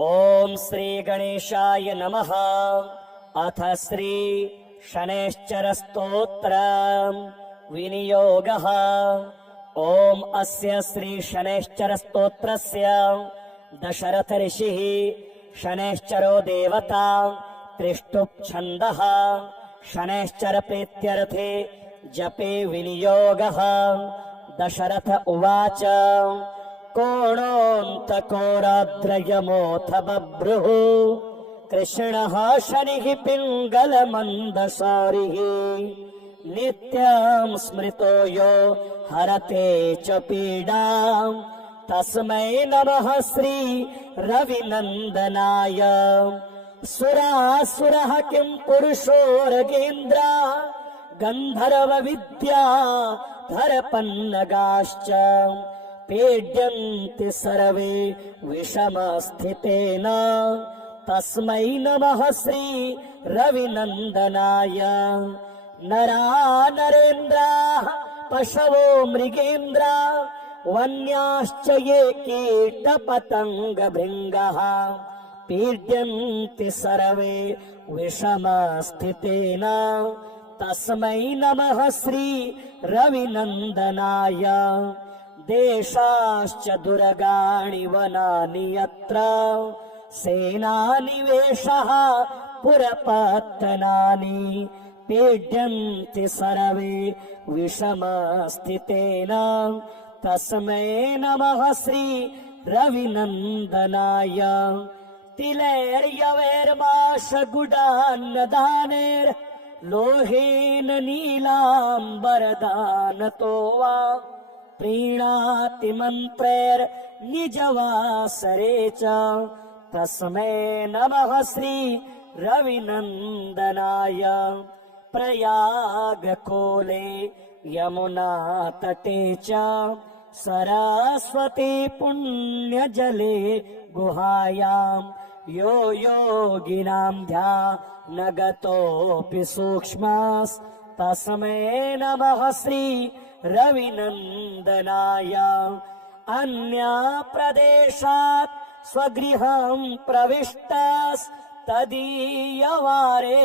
ओम श्री गणेशाय नमः। अथ श्री शनैश्चर स्तोत्र विनियोगः। ओम अस्य श्री शनैश्चर स्तोत्रस्य दशरथ ऋषिः शनैश्चरो देवता त्रिष्टुप् छन्दः शनैश्चर प्रीत्यर्थे जपे विनियोगः। दशरथ उवाच कोणोऽन्तकोराद्रयमोऽथ बभ्रुः कृष्णः शनिः पिङ्गलमन्दसारिः नित्यं स्मृतो यो हरते च पीडाम् तस्मै नमः श्री रविनन्दनाय। सुरासुरः किं पुरुषोरगेन्द्र गन्धर्व विद्या धरपन्नगाश्च पीड्यन्ति सर्वे विषमस्थितेन तस्मै नमः श्री रविनन्दनाय। नरा नरेन्द्राः पशवो मृगेन्द्रा वन्याश्च ये कीटपतङ्गभृङ्गः पीड्यन्ति सर्वे विषमस्थितेन तस्मै नमः श्री रविनन्दनाय। देशाश्च दुर्गाणि वनानि यत्र सेनानिवेशः पुरपत्तनानि पीड्यन्ति सर्वे विषमस्थितेन तस्मै नमः श्री रविनन्दनाय। तिलैर्यवैर्माशगुडान्नदानैर्लोहेन नीलाम्बरदानतो वा प्रीणाति मन्त्रैर्निजवासरे च तस्मै नमः श्री रविनन्दनाय। प्रयागकोले यमुनातटे च सरस्वती पुण्यजले गुहायां यो योगिनां ध्यानगतोऽपि सूक्ष्मस्तस्मै नमः श्री रविनन्दनाय। अन्यप्रदेशात् स्वगृहं प्रविष्टस्तदीयवारे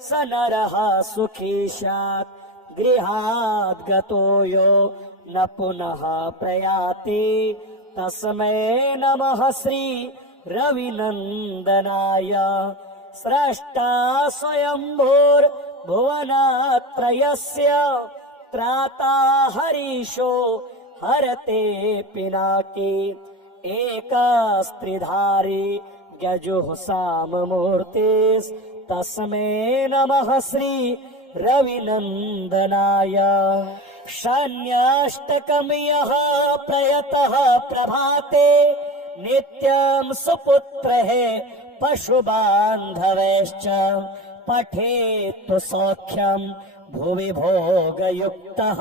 स नरः सुखी स्यात् गृहात् गतो यो न पुनः प्रयाति तस्मै नमः श्री रविनन्दनाय। स्रष्टा स्वयंभूर्भुवनत्रयस्य त्राता हरीशो हरते पिनाकी एकस्त्रिधारी गजुः साममूर्तिस्तस्मै नमः श्री रविनन्दनाय। शन्याष्टकं यः प्रयतः प्रभाते नित्यं सुपुत्रः पशुबान्धवैश्च पठेत्तु सौख्यं भुवि भोगयुक्तः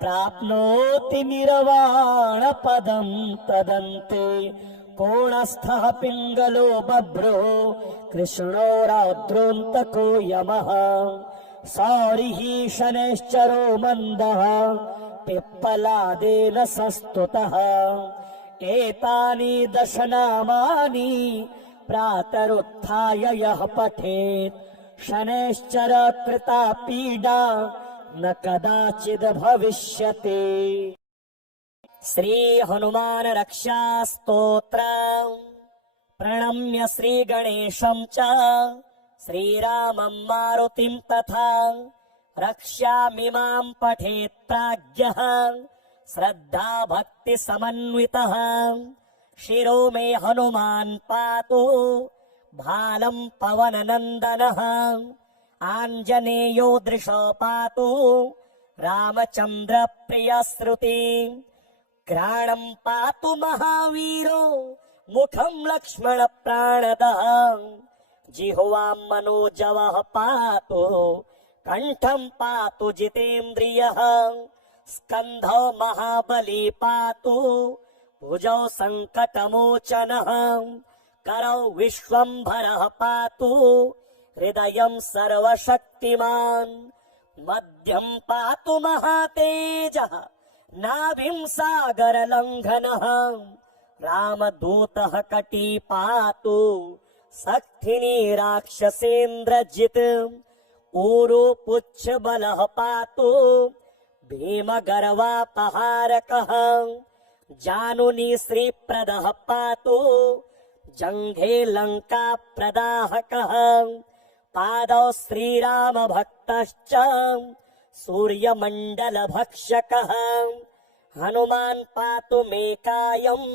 प्राप्नोति निर्वाणपदं तदन्ते। कोणस्थः पिङ्गलो बभ्रुः कृष्णो रौद्रोऽन्तको यमः सौरिः शनैश्चरो मन्दः पिप्पलादेन संस्तुतः। एतानि दश नामानि प्रातरुत्थाय यः पठेत् शनैश्चर कृता पीडा न कदाचिद् भविष्यति। श्री हनुमान रक्षा स्तोत्र। प्रणम्य श्री गणेशं च श्रीरामं मारुतिं तथा रक्ष्यामिमां पठेत् प्राज्ञः श्रद्धा भक्ति समन्वितः। शिरो मे हनुमान् पातु भालं पवननन्दनः आञ्जनेयो दृशो पातु रामचन्द्र प्रियश्रुति। घ्राणं पातु महावीरो मुखं लक्ष्मण प्राणदः जिह्वां मनोजवः पातु कण्ठं पातु जितेन्द्रियः। स्कन्धो महाबली पातु भुजौ सङ्कटमोचनः करौ विश्वम्भरः पातु हृदयं सर्वशक्तिमान्। मध्यं पातु महातेजः नाभिं सागरलङ्घनः रामदूतः कटी पातु सक्थिनी राक्षसेन्द्रजित् ऊरु पुच्छ बलः पातु भीमगर्वापहारकः जानुनी श्रीप्रदः पातु जङ्घे लङ्का प्रदाहकः पादौ श्रीराम भक्तश्च सूर्यमण्डल भक्षकः हनुमान् पातु मे कायम्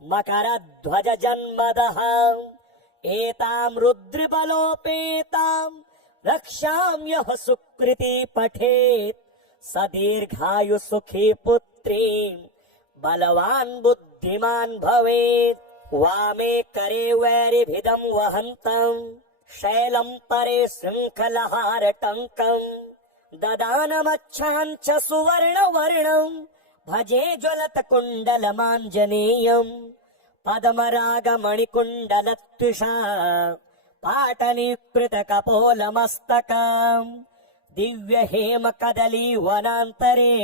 मकरध्वज जन्मदः एतां रुद्रबलोपेतां रक्षाम्यः सुकृती पठेत् स दीर्घायु सुखी पुत्रीं बलवान् बुद्धिमान् भवेत् वामे करे वैरिभिदं वहन्तं शैलं परे शृङ्खलहारटङ्कम् ददानमच्छाञ्च सुवर्णवर्णम् भजे ज्वलत कुण्डलमाञ्जनेयम् पद्मरागमणिकुण्डलत्विषा पाटलीकृतकपोलमस्तकम् दिव्य हेम कदली वनान्तरे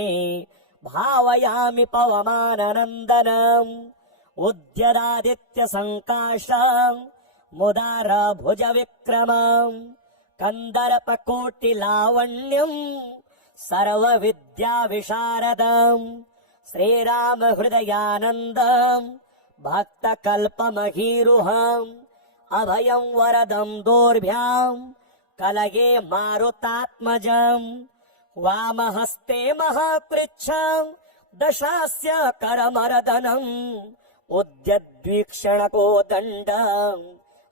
भावयामि पवमाननन्दनम् उद्यदादित्य सङ्काशम् मुदार भुज विक्रमम् कन्दर्पकोटिलावण्यम् सर्वविद्या विशारदम् श्रीराम हृदयानन्दम् भक्तकल्पमहीरुहम् अभयम् वरदम् दोर्भ्याम् कलये मारुतात्मजम् वामहस्ते महाकृच्छम् दशास्य करमर्दनम् उद्यद्वीक्षणको दण्डम्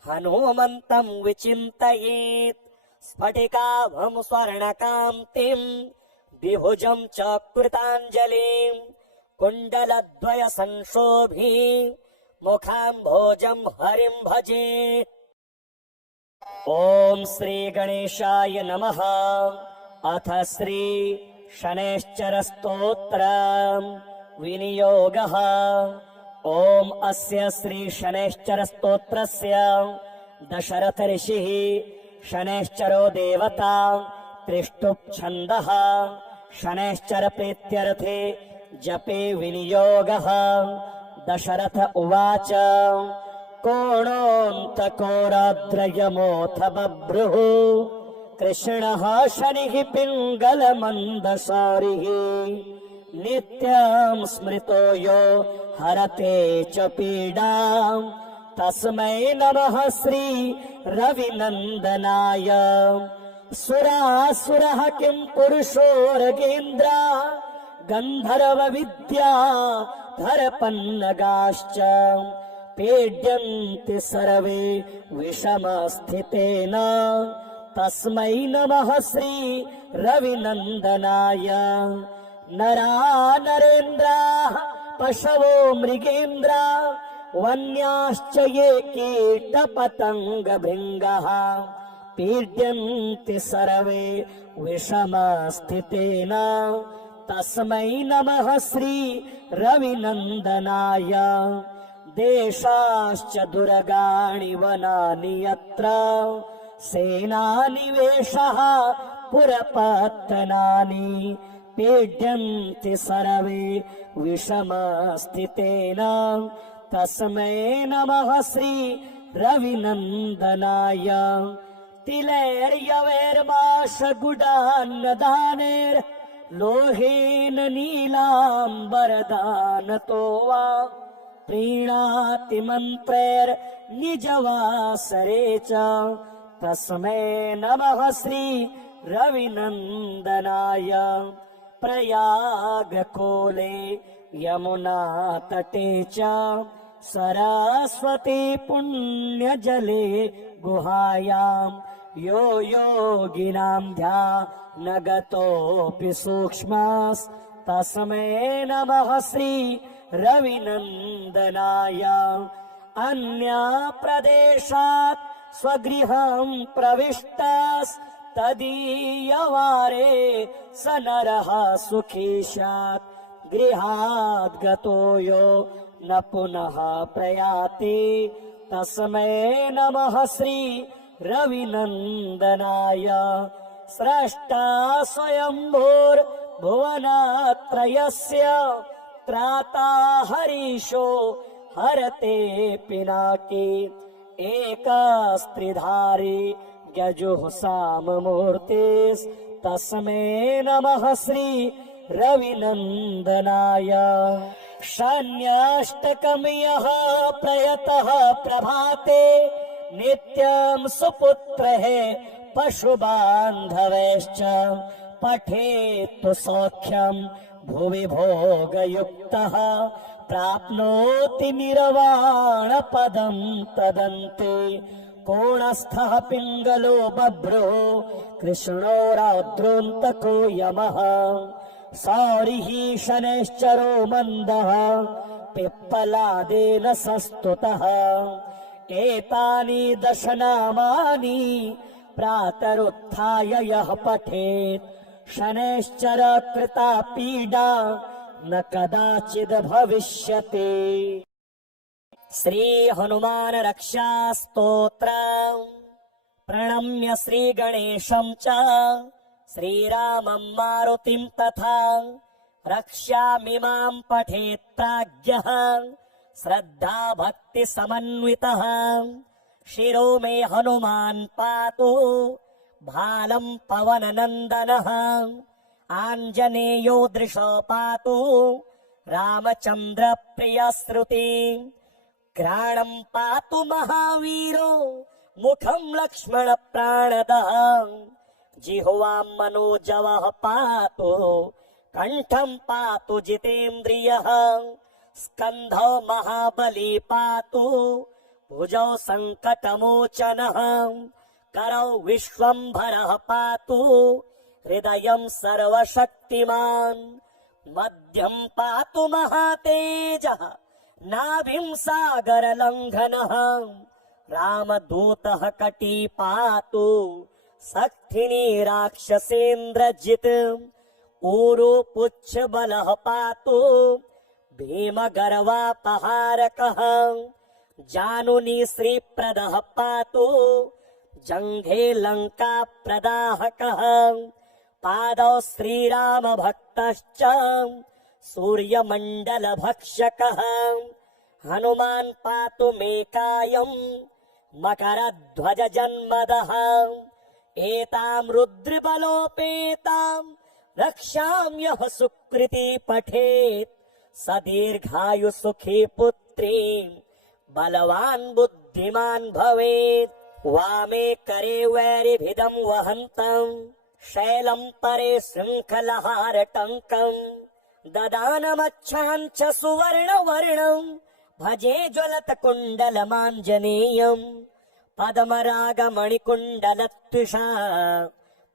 हनुमन्तम् विचिन्तयेत् स्फटिकाभम् स्वर्णकान्तिम् द्विभुजम् च कृताञ्जलिम् कुण्डलद्वय संशोभी मुखाम्भोजम् हरिम् भजे। ॐ श्री गणेशाय नमः। अथ श्री शनैश्चर स्तोत्रम् विनियोगः। ॐ अस्य श्री शनैश्चर स्तोत्रस्य दशरथ ऋषिः शनैश्चरो देवता त्रिष्टुप् छन्दः शनैश्चर प्रीत्यर्थे जपे विनियोगः। दशरथ उवाच कोणोऽन्तकोराद्रयमोऽथ बभ्रुः कृष्णः शनिः पिङ्गलमन्दसारिः नित्यं स्मृतो यो हरते च पीडाम् तस्मै नमः श्री रविनन्दनाय। सुरासुरः किं पुरुषोरगेन्द्र गन्धर्व विद्या धरपन्नगाश्च पीड्यन्ति सर्वे विषमस्थितेन तस्मै नमः श्री रविनन्दनाय। नरा नरेन्द्राः पशवो मृगेन्द्रा वन्याश्च ये कीटपतङ्गभृङ्गः पीड्यन्ति सर्वे विषमस्थितेन तस्मै नमः श्री रविनन्दनाय। देशाश्च दुर्गाणि वनानि यत्र सेनानिवेशः पुरपत्तनानि पीड्यन्ति सर्वे विषमस्थितेन तस्मै नमः श्री रविनन्दनाय। तिलैर्यवैर्माशगुडान्नदानैर् लोहेन नीलाम्बरदानतो वा प्रीणाति मन्त्रैर्निजवासरे च तस्मै नमः श्री रविनन्दनाय। प्रयागकोले यमुनातटे च सरस्वती पुण्यजले गुहायाम् यो योगिनां ध्यानगतोऽपि सूक्ष्मस्तस्मै नमः श्री रविनन्दनाय। अन्यप्रदेशात् स्वगृहं प्रविष्टस्तदीयवारे स नरः सुखी स्यात् गृहात् गतो यो न पुनः प्रयाति तस्मै नमः श्री रविनन्दनाय। स्रष्टा स्वयंभूर्भुवनत्रयस्य त्राता हरीशो हरते पिनाकी एकस्त्रिधारी यजुःसाममूर्तिस्तस्मै नमः श्री रविनन्दनाय। शन्याष्टकं यः प्रयतः प्रभाते नित्यं सुपुत्रः पशुबान्धवैश्च पठेत्तु सौख्यं भुवि भोगयुक्तः प्राप्नोति निर्वाणपदं तदन्ते। कोणस्थः पिङ्गलो बभ्रो कृष्णो रौद्रोऽन्तको यमः सौरिः शनैश्चरो मन्दः पिप्पलादेन संस्तुतः। एतानि दश नामानि प्रातरुत्थाय यः पठेत् शनैश्चर कृता पीडा न कदाचिद् भविष्यति। श्री हनुमान रक्षा स्तोत्र। प्रणम्य श्री गणेशं च श्रीरामं मारुतिं तथा रक्ष्यामिमां पठेत् प्राज्ञः श्रद्धा भक्ति समन्वितः। शिरो मे हनुमान् पातु भालं पवननन्दनः आञ्जनेयो दृशो पातु रामचन्द्र प्रियश्रुति। घ्राणं पातु महावीरो मुखं लक्ष्मण प्राणदः जिह्वां मनोजवः पातु कंठं पातु जितेन्द्रियः। स्कन्धौ महाबली पातु भुजौ संकटमोचनः करौ विश्वम्भरः पातु हृदयं सर्वशक्तिमान्। मध्यं पातु महातेजः नाभिं सागरलङ्घनः रामदूतः कटी पातु सक्थिनी राक्षसेन्द्रजित्। ऊरु पुच्छ बलः पातु भीमगर्वापहारकः जानुनी श्रीप्रदः पातु जङ्घे लङ्काप्रदाहकः। पादौ श्रीराम भक्तश्च सूर्यमण्डलभक्षकः। हनुमान् पातु मे कायम् मकरध्वज जन्मदः। एतां रुद्रबलोपेतां रक्षाम्यः सुकृती पठेत् स दीर्घायु सुखी पुत्रीं बलवान् बुद्धिमान् भवेत्। वामे करे वैरिभिदं वहन्तं शैलं परे शृङ्खलहारटङ्कम् ददानमच्छाञ्च सुवर्णवर्णं भजे ज्वलत कुण्डलमाञ्जनेयम्। पद्मरागमणिकुण्डलत्विषा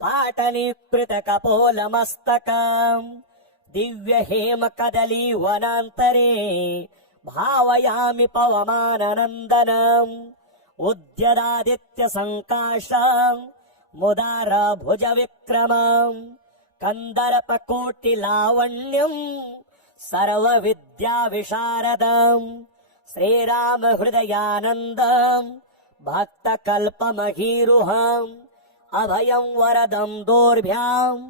पाटलीकृतकपोलमस्तकम् दिव्य हेम कदली वनान्तरे भावयामि पवमाननन्दनम्। उद्यदादित्य संकाशम् मुदार भुज विक्रमम् कन्दर्पकोटिलावण्यम् सर्वविद्या विशारदम्। श्रीराम हृदयानन्दम् भक्तकल्पमहीरुहम् अभयं वरदं दोर्भ्याम्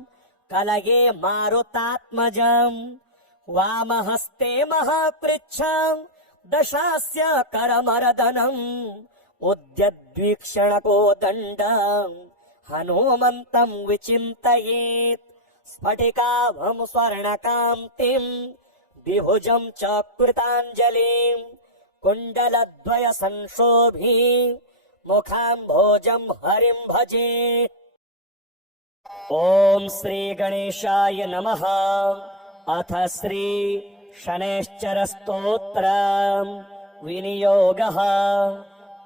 कलये मारुतात्मजम्। वामहस्ते महापृच्छम् दशास्य करमर्दनम् उद्यद्वीक्षणकोदण्डम् हनुमन्तं विचिन्तयेत्। स्फटिकाभं स्वर्णकान्तिम् द्विभुजं च कृताञ्जलिम् कुण्डलद्वय संशोभि मुखाम्भोजं हरिं भजे। ॐ श्री गणेशाय नमः। अथ श्री शनैश्चर स्तोत्र विनियोगः।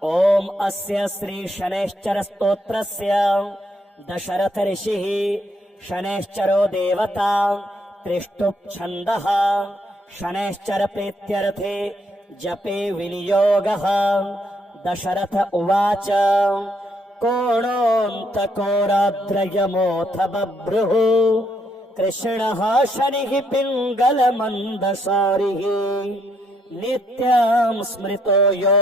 ॐ अस्य श्री शनैश्चर स्तोत्रस्य दशरथ ऋषिः शनैश्चरो देवता त्रिष्टुप् छन्दः शनैश्चर प्रीत्यर्थे जपे विनियोगः। दशरथ उवाच कोणोऽन्तकोराद्रयमोऽथ बभ्रुः कृष्णः शनिः पिङ्गलमन्दसारिः नित्यं स्मृतो यो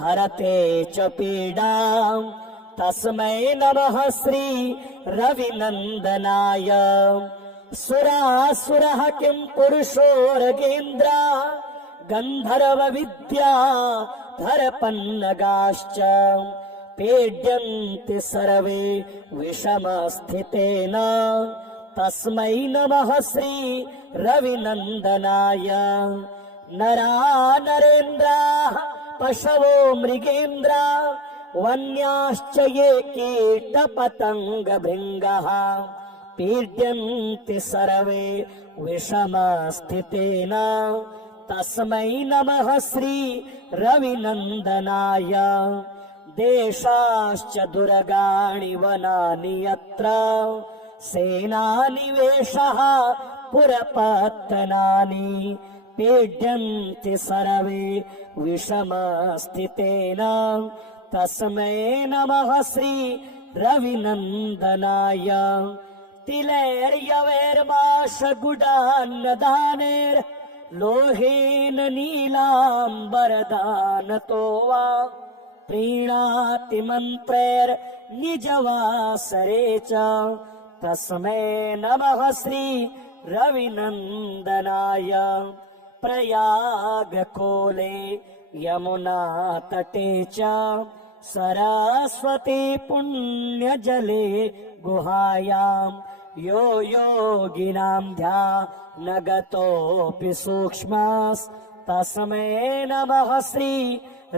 हरते च पीडाम् तस्मै नमः श्री रविनन्दनाय। सुरासुरः किं पुरुषोरगेन्द्र गंधर्व विद्या धरपन्नगाश्च पेड्यन्ति सर्वे विषमस्थितेन तस्मै नमः श्री रविनन्दनाय। नरा नरेन्द्राः पशवो मृगेन्द्रा वन्याश्च ये कीटपतङ्गभृङ्गः पीड्यन्ति सर्वे विषमस्थितेन तस्मै नमः श्री रविनन्दनाय। देशाश्च दुर्गाणि वनानि यत्र सेनानिवेशः पुरपत्तनानि पीड्यन्ति सर्वे विषमस्थितेन तस्मै नमः श्री रविनन्दनाय। तिलैर्यवैर्माशगुडान्नदानेर् लोहेन नीलाम्बरदानतो वा प्रीणाति मन्त्रैर्निजवासरे च तस्मै नमः श्री रविनन्दनाय। प्रयागकोले यमुना तटे च सरस्वती पुण्यजले गुहायां यो योगिनां ध्यानगतोऽपि सूक्ष्मस्तस्मै नमः श्री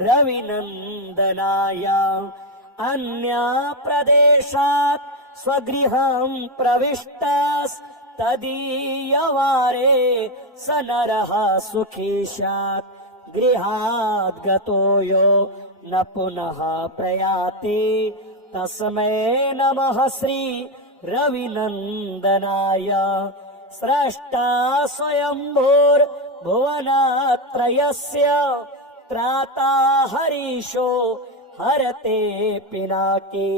रविनन्दनाय। अन्यप्रदेशात् स्वगृहं प्रविष्टस्तदीयवारे स नरः सुखी स्यात् गृहात् गतो यो न पुनः प्रयाति तस्मै नमः श्री रविनन्दनाय। स्रष्टा स्वयंभूर्भुवनत्रयस्य त्राता हरीशो हरते पिनाकी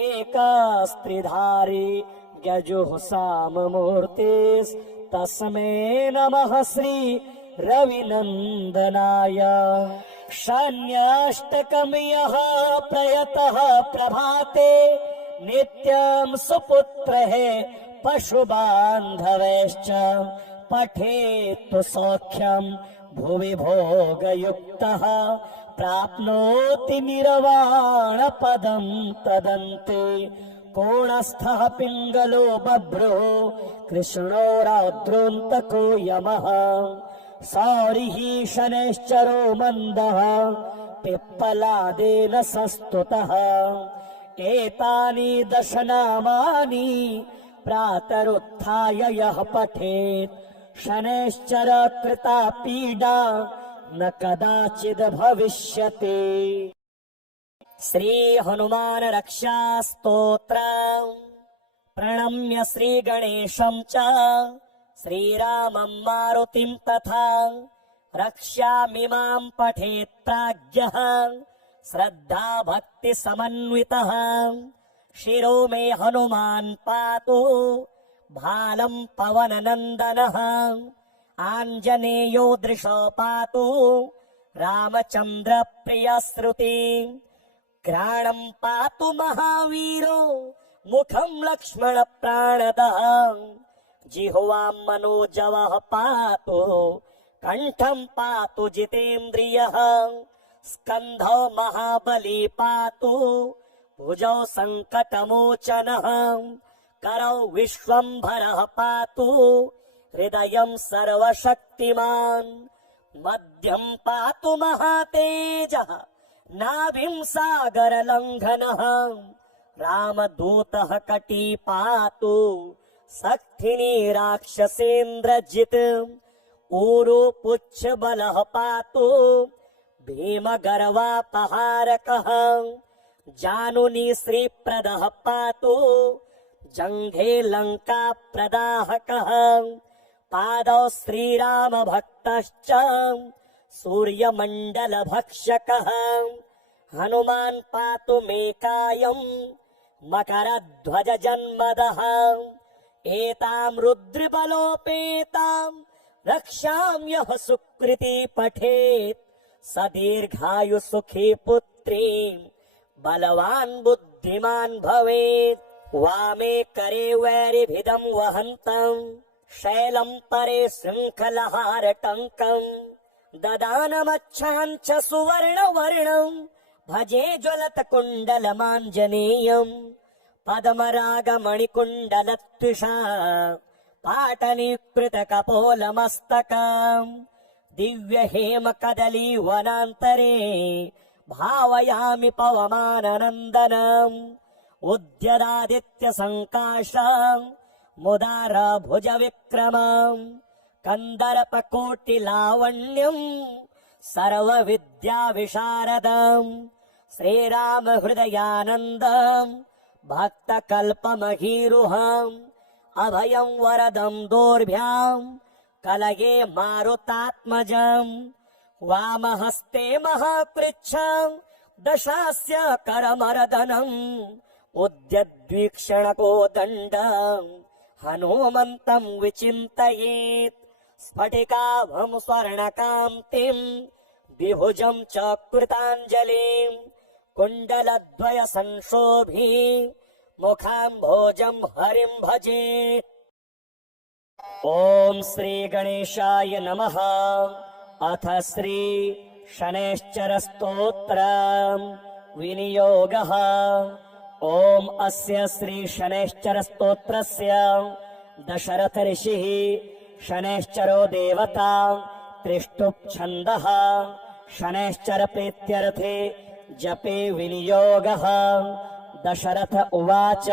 एकस्त्रिधारी गजुः साममूर्तिस्तस्मै नमः श्री रविनन्दनाय। शन्याष्टकं यः प्रयतः प्रभाते नित्यं सुपुत्रः पशुबान्धवैश्च पठेत्तु सौख्यं भुवि भोगयुक्तः प्राप्नोति निर्वाणपदं तदन्ते। कोणस्थः पिङ्गलो बभ्रो कृष्णो रौद्रोऽन्तको यमः सौरिः शनैश्चरो मन्दः पिप्पलादेन संस्तुतः। एतानि दशनामानि प्रातरुत्थाय यः पठेत् शनैश्चर कृता पीडा न कदाचिद् भविष्यति। श्री हनुमान रक्षा स्तोत्र। प्रणम्य श्री गणेशं च श्रीरामं मारुतिं तथा रक्ष्यामिमां पठेत् प्राज्ञः श्रद्धा भक्ति समन्वितः। शिरो मे हनुमान् पातु भालं पवननन्दनः आञ्जनेयो दृशो पातु रामचन्द्र प्रियश्रुति। घ्राणं पातु महावीरो मुखं लक्ष्मण प्राणदः जिह्वां मनोजवः पातु कंठं पातु जितेन्द्रियः। स्कन्धौ महाबली पातु भुजौ सङ्कटमोचनः करौ विश्वम्भरः पातु हृदयं सर्वशक्तिमान्। मध्यं पातु महातेजः नाभिं सागरलङ्घनः रामदूतः कटी पातु सक्थिनी राक्षसेन्द्रजित्। ऊरु पुच्छ बलः पातु भीमगर्वापहारकः जानुनी श्रीप्रदः पातु जङ्घे लङ्का प्रदाहकः। पादौ श्रीराम भक्तश्च सूर्यमण्डल भक्षकः। हनुमान् पातु मे कायं मकरध्वज जन्मदः। एतां रुद्रबलोपेतां रक्षां यः सुकृती पठेत् स दीर्घायु सुखी पुत्रीं बलवान् बुद्धिमान् भवेत्। वामे करे वैरिभिदं वहन्तं शैलं परे शृङ्खलहारटङ्कं ददानमच्छाञ्च सुवर्णवर्णम् भजे ज्वलत कुण्डलमाञ्जनेयम् पद्मरागमणिकुण्डलत्विषा पाटलीकृतकपोलमस्तकम् दिव्यहेम कदलीवनान्तरे भावयामि पवमाननन्दनम् उद्यदादित्यसङ्काशम् मुदारभुजविक्रमम् कन्दर्पकोटिलावण्यम् सर्वविद्याविशारदम् श्रीरामहृदयानन्दम् भक्तकल्पमहीरुहम् अभयम् वरदम् दोर्भ्याम् कलये मारुतात्मजम् वामहस्ते महाकृच्छम् दशास्य करमर्दनम् उद्यद्वीक्षणकोदण्डम् हनुमन्तम् विचिन्तयेत् स्फटिकाभम् स्वर्णकान्तिम् विभुजम् च कृताञ्जलिम् कुण्डलद्वय संशोभी मुखाम्भोजम् हरिम् भजे। ॐ श्री गणेशाय नमः। अथ श्री शनैश्चर स्तोत्रम् विनियोगः। ॐ अस्य श्री शनैश्चर स्तोत्रस्य दशरथ ऋषिः शनैश्चरो देवता त्रिष्टुप् छन्दः शनैश्चर प्रीत्यर्थे जपे विनियोगः। दशरथ उवाच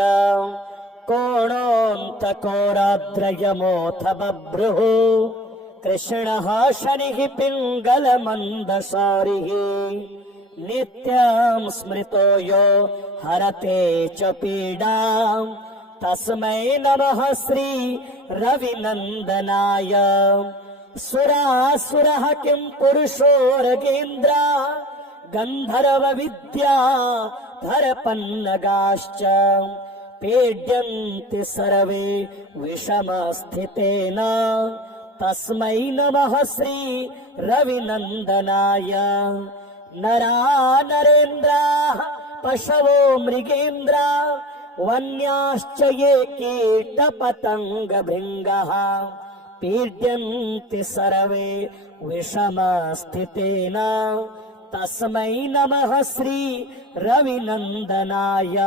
कोणोऽन्तकोराद्रयमोऽथ बभ्रुः कृष्णः शनिः पिङ्गलमन्दसारिः नित्यं स्मृतो यो हरते च पीडाम् तस्मै नमः श्री रविनन्दनाय। सुरासुरः किं पुरुषोरगेन्द्र गन्धर्व विद्या धरपन्नगाश्च पीड्यन्ति सर्वे विषमस्थितेन तस्मै नमः श्री रविनन्दनाय। नरा नरेन्द्राः पशवो मृगेन्द्रा वन्याश्च ये कीटपतङ्गभृङ्गः पीड्यन्ति सर्वे विषमस्थितेन तस्मै नमः श्री रविनन्दनाय।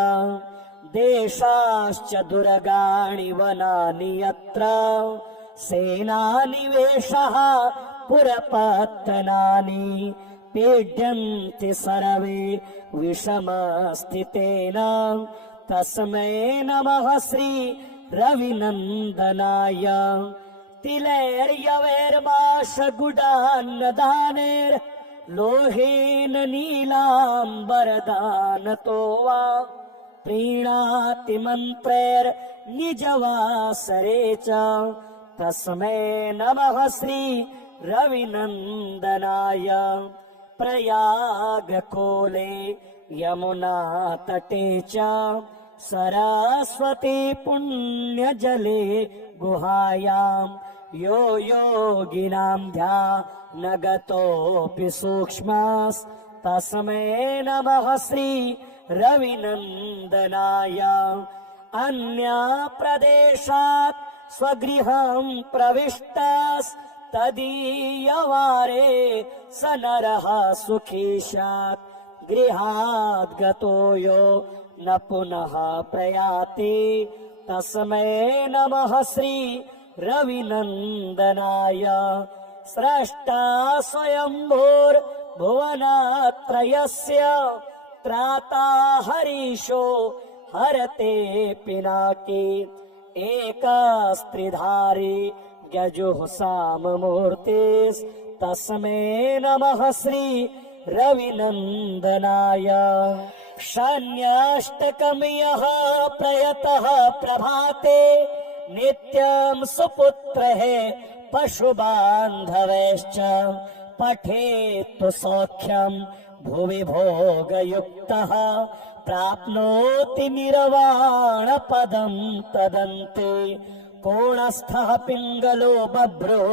देशाश्च दुर्गाणि वनानि यत्र सेनानिवेशः पुरपत्तनानि पीड्यन्ति सर्वे विषमस्थितेन तस्मै नमः श्री रविनन्दनाय। तिलैर्यवैर्माशगुडान्नदानैर् लोहेन नीलाम्बरदानतो वा प्रीणाति मन्त्रैर्निजवासरे च तस्मै नमः श्री रविनन्दनाय। प्रयागकोले यमुनातटे च सरस्वती पुण्यजले गुहायाम् यो योगिनां ध्यानगतोऽपि सूक्ष्मस्तस्मै नमः श्री रविनन्दनाय। अन्यप्रदेशात् स्वगृहं प्रविष्टस्तदीयवारे स नरः सुखी स्यात् गृहात् गतो यो न पुनः प्रयाति तस्मै नमः श्री रविनन्दनाय। स्रष्टा स्वयंभूर्भुवनत्रयस्य त्राता हरीशो हरते पिनाकी एकस्त्रिधारी गजुः साममूर्तिस्तस्मै नमः श्री रविनन्दनाय। शन्याष्टकम् यः प्रयतः प्रभाते नित्यं सुपुत्रः पशुबान्धवैश्च पठेत्तु सौख्यम् भुवि भोगयुक्तः प्राप्नोति निर्वाणपदं तदन्ते। कोणस्थः पिङ्गलो बभ्रो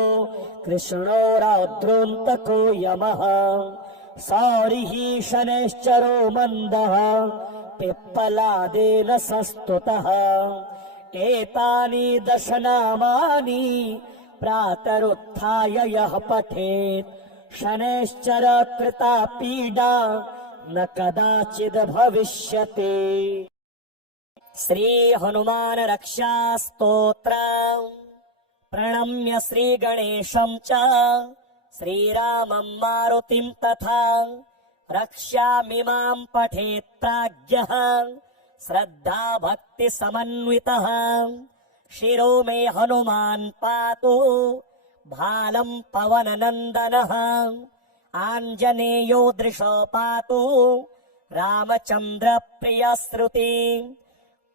कृष्णो रौद्रोऽन्तको यमः सौरिः शनैश्चरो मन्दः पिप्पलादेन संस्तुतः। एतानि दश नामानि प्रातरुत्थाय यः पठेत् शनैश्चर कृता पीडा न कदाचिद् भविष्यति। श्री हनुमान रक्षा स्तोत्र। प्रणम्य श्री गणेशं च श्रीरामं मारुतिं तथा रक्षामिमां पठेत् प्राज्ञः श्रद्धा भक्ति समन्वितः। शिरो मे हनुमान् पातु भालं पवननन्दनः। आञ्जनेयो दृशो पातु रामचन्द्र प्रियश्रुति।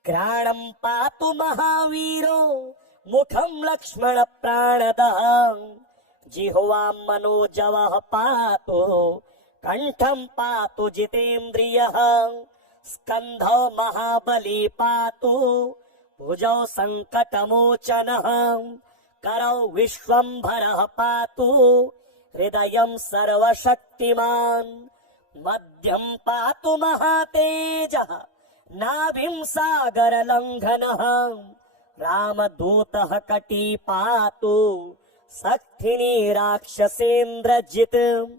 घ्राणं पातु महावीरो मुखं लक्ष्मण प्राणदः। जिह्वां मनोजवः पातु कंठं पातु जितेन्द्रियः। स्कन्धौ महाबली पातु भुजौ सङ्कटमोचनः। करौ विश्वम्भरः पातु हृदयं सर्वशक्तिमान्। मध्यं पातु महातेजः नाभिं सागरलङ्घनः। रामदूतः कटी पातु सक्थिनी राक्षसेन्द्रजित्।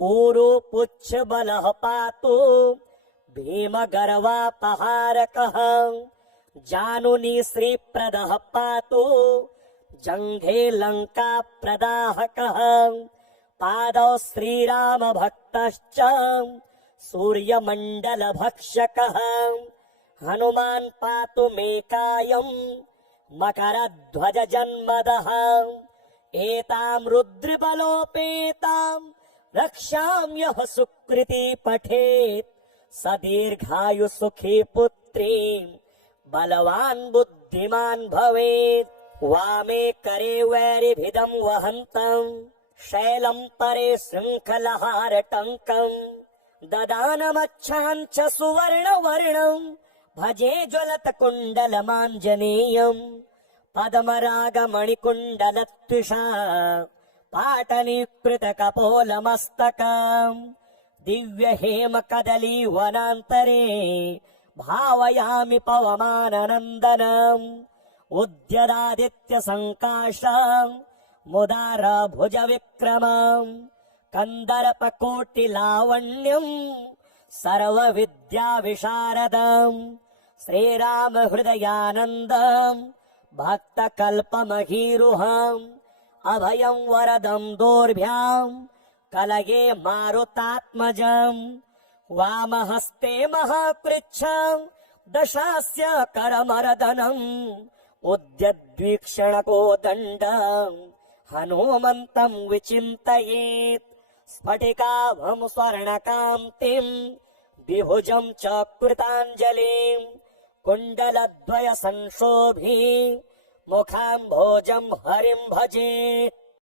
ऊरु पुच्छ बलः पातु भीमगर्वापहारकः। जानुनी श्रीप्रदः पातु जङ्घे लङ्का प्रदाहकः। पादौ श्रीराम भक्तश्च सूर्यमण्डल भक्षकः। हनुमान् पातु मे कायं मकरध्वज जन्मदः। एतां रुद्रबलोपेतां रक्षां यः सुकृती पठेत् स दीर्घायु सुखी पुत्रीं बलवान् बुद्धिमान् भवेत्। वामे करे वैरिभिदं वहन्तं शैलं परे शृङ्खलहारटङ्कं। ददानमच्छां च सुवर्णवर्णं भजे ज्वलत कुण्डलमाञ्जनेयम्। पद्मरागमणिकुण्डलत्विषा पाटलीकृतकपोलमस्तकम्। दिव्य हेम कदली वनान्तरे भावयामि पवमाननन्दनम्। उद्यदादित्य सङ्काशम् मुदार भुज विक्रमम्। कन्दर्पकोटिलावण्यम् सर्वविद्या विशारदम्। श्रीराम हृदयानन्दम् भक्तकल्पमहीरुहम्। अभयं वरदं दोर्भ्यां कलये मारुतात्मजम्। वामहस्ते महाकृच्छं दशास्य करमर्दनम्। उद्यद्वीक्षणकोदण्डम् हनुमन्तं विचिन्तयेत्। स्फटिकाभं स्वर्णकान्तिं विभुजं च कृताञ्जलिं। कुण्डलद्वय संशोभी मुखाम्भोजं हरिं भजे।